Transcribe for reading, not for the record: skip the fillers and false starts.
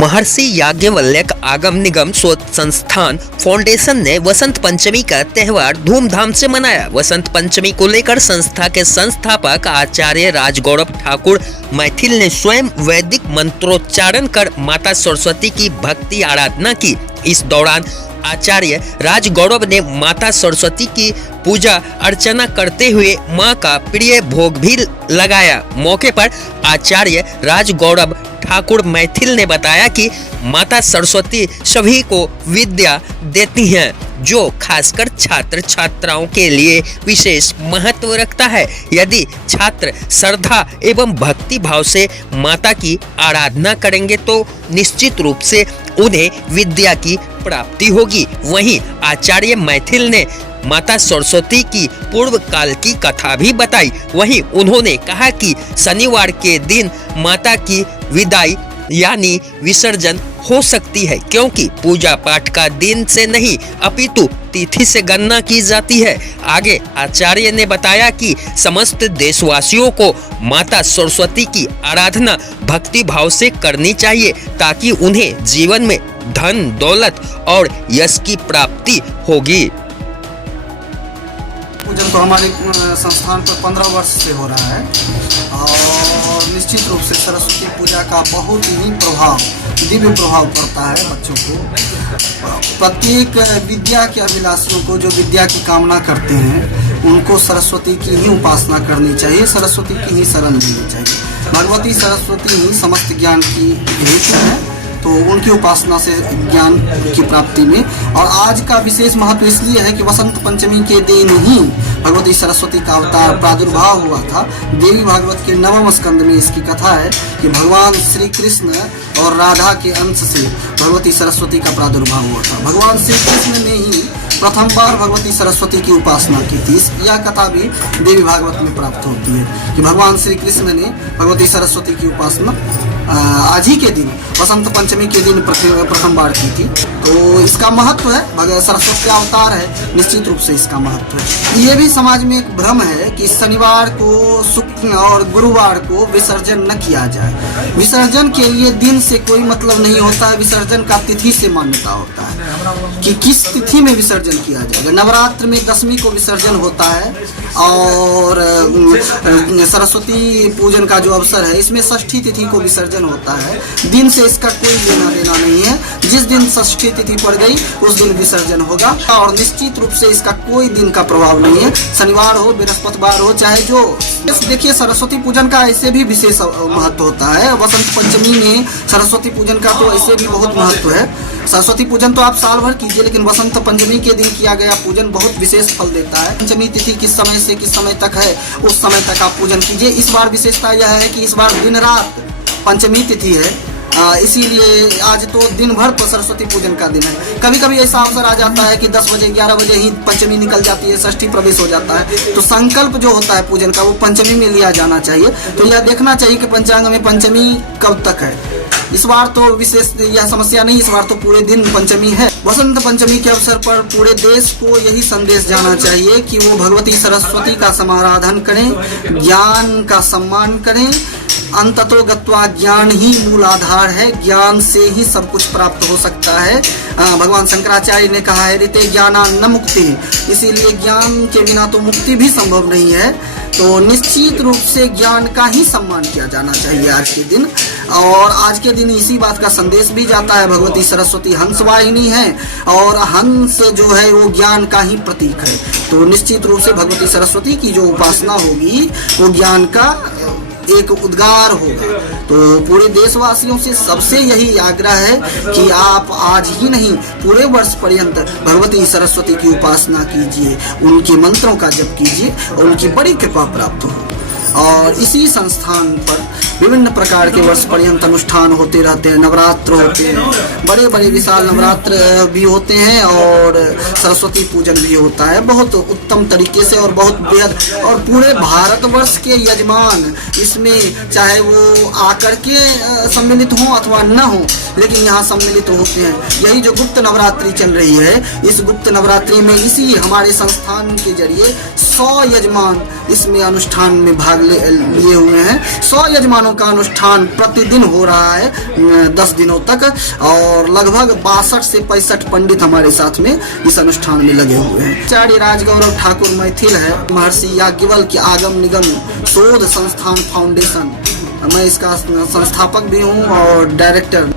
महर्षि याज्ञवल्क्य आगम निगम शोध संस्थान फाउंडेशन ने वसंत पंचमी का त्यौहार धूमधाम से मनाया। वसंत पंचमी को लेकर संस्था के संस्थापक आचार्य राजगौरव ठाकुर मैथिल ने स्वयं वैदिक मंत्रोच्चारण कर माता सरस्वती की भक्ति आराधना की। इस दौरान आचार्य राजगौरव ने माता सरस्वती की पूजा अर्चना करते हुए मां का प्रिय भोग भी लगाया। मौके पर आचार्य राजगौरव ठाकुर मैथिल ने बताया कि माता सरस्वती सभी को विद्या देती हैं, जो खासकर छात्र छात्राओं के लिए विशेष महत्व रखता है। यदि छात्र श्रद्धा एवं भक्ति भाव से माता की आराधना करेंगे तो निश्चित रूप से उन्हें विद्या की प्राप्ति होगी। वहीं आचार्य मैथिल ने माता सरस्वती की पूर्व काल की कथा भी बताई। वहीं उन्होंने कहा कि शनिवार के दिन माता की विदाई यानी विसर्जन हो सकती है, क्योंकि पूजा पाठ का दिन से नहीं अपितु तिथि से गणना की जाती है। आगे आचार्य ने बताया कि समस्त देशवासियों को माता सरस्वती की आराधना भक्ति भाव से करनी चाहिए, ताकि उन्हें जीवन में धन दौलत और यश की प्राप्ति होगी। पूजन तो हमारे संस्थान पर 15 वर्ष से हो रहा है और निश्चित रूप से सरस्वती पूजा का बहुत ही दिव्य प्रभाव पड़ता है बच्चों को। प्रत्येक विद्या के अभिलाषियों को जो विद्या की कामना करते हैं उनको सरस्वती की ही उपासना करनी चाहिए, सरस्वती की ही शरण लेनी चाहिए। भगवती सरस्वती ही समस्त ज्ञान की भेंट है, तो उनकी उपासना से ज्ञान की प्राप्ति में। और आज का विशेष महत्व इसलिए है कि वसंत पंचमी के दिन ही भगवती सरस्वती का अवतार प्रादुर्भाव हुआ था। देवी भागवत के 9वें स्कंद में इसकी कथा है कि भगवान श्री कृष्ण और राधा के अंश से भगवती सरस्वती का प्रादुर्भाव हुआ था। भगवान श्री कृष्ण ने ही प्रथम बार भगवती सरस्वती की उपासना की थी। यह कथा भी देवी भागवत में प्राप्त होती है कि भगवान श्री कृष्ण ने भगवती सरस्वती की उपासना आज ही के दिन वसंत पंचमी के दिन प्रथम बार की थी। तो इसका महत्व है, सरस्वती का अवतार है, निश्चित रूप से इसका महत्व है। ये भी समाज में एक भ्रम है कि शनिवार को, शुक्र और गुरुवार को विसर्जन न किया जाए। विसर्जन के लिए दिन से कोई मतलब नहीं होता है, विसर्जन का तिथि से मान्यता होता है कि किस तिथि में विसर्जन किया जाएगा। नवरात्र में 10वीं को विसर्जन होता है और सरस्वती पूजन का जो अवसर है इसमें षष्ठी तिथि को विसर्जन होता है। दिन से इसका कोई लेना देना नहीं है, जिस दिन षष्ठी तिथि पड़ गई उस दिन विसर्जन होगा और निश्चित रूप से इसका कोई दिन का प्रभाव नहीं है। शनिवार हो, बृहस्पतिवार हो, चाहे जो। देखिए, सरस्वती पूजन का ऐसे भी विशेष महत्व होता है। वसंत पंचमी में सरस्वती पूजन का तो ऐसे भी बहुत महत्व है। सरस्वती पूजन तो आप साल भर कीजिए, लेकिन वसंत पंचमी के दिन किया गया पूजन बहुत विशेष फल देता है। पंचमी तिथि किस समय से किस समय तक है, उस समय तक आप पूजन कीजिए। इस बार विशेषता यह है कि इस बार दिन रात पंचमी तिथि है, इसीलिए आज तो दिन भर तो सरस्वती पूजन का दिन है। कभी कभी ऐसा अवसर आ जाता है कि 10 बजे 11 बजे ही पंचमी निकल जाती है, षष्ठी प्रवेश हो जाता है, तो संकल्प जो होता है पूजन का वो पंचमी में लिया जाना चाहिए। तो यह देखना चाहिए कि पंचांग में पंचमी कब तक है। इस बार तो विशेष यह समस्या नहीं, इस बार तो पूरे दिन पंचमी है। वसंत पंचमी के अवसर पर पूरे देश को यही संदेश जाना चाहिए कि वो भगवती सरस्वती का समाराधन करें, ज्ञान का सम्मान करें। अंततो गत्वा ज्ञान ही मूल आधार है, ज्ञान से ही सब कुछ प्राप्त हो सकता है। भगवान शंकराचार्य ने कहा है ऋते ज्ञाना न मुक्ति, इसीलिए ज्ञान के बिना तो मुक्ति भी संभव नहीं है। तो निश्चित रूप से ज्ञान का ही सम्मान किया जाना चाहिए आज के दिन। और आज के दिन इसी बात का संदेश भी जाता है, भगवती सरस्वती हंसवाहिनी है और हंस जो है वो ज्ञान का ही प्रतीक है। तो निश्चित रूप से भगवती सरस्वती की जो उपासना होगी वो ज्ञान का एक उद्गार होगा। तो पूरे देशवासियों से सबसे यही आग्रह है कि आप आज ही नहीं पूरे वर्ष पर्यंत भगवती सरस्वती की उपासना कीजिए, उनके मंत्रों का जप कीजिए और उनकी बड़ी कृपा प्राप्त हो। और इसी संस्थान पर विभिन्न प्रकार के वर्ष पर्यंत अनुष्ठान होते रहते हैं। नवरात्र होते हैं, बड़े बड़े विशाल नवरात्र भी होते हैं और सरस्वती पूजन भी होता है बहुत उत्तम तरीके से और बहुत बेहद। और पूरे भारतवर्ष के यजमान इसमें चाहे वो आकर के सम्मिलित हों अथवा न हो, लेकिन यहाँ सम्मिलित होते हैं। यही जो गुप्त नवरात्रि चल रही है, इस गुप्त नवरात्रि में इसी हमारे संस्थान के जरिए 100 यजमान इसमें अनुष्ठान में भाग लिए हुए हैं। 100 यजमानों का अनुष्ठान प्रतिदिन हो रहा है 10 दिनों तक, और लगभग 62 से 65 पंडित हमारे साथ में इस अनुष्ठान में लगे हुए हैं। आचार्य राजगौरव ठाकुर मैथिल है, महर्षि याज्ञवल्क्य आगम निगम शोध संस्थान फाउंडेशन, मैं इसका संस्थापक भी हूँ और डायरेक्टर।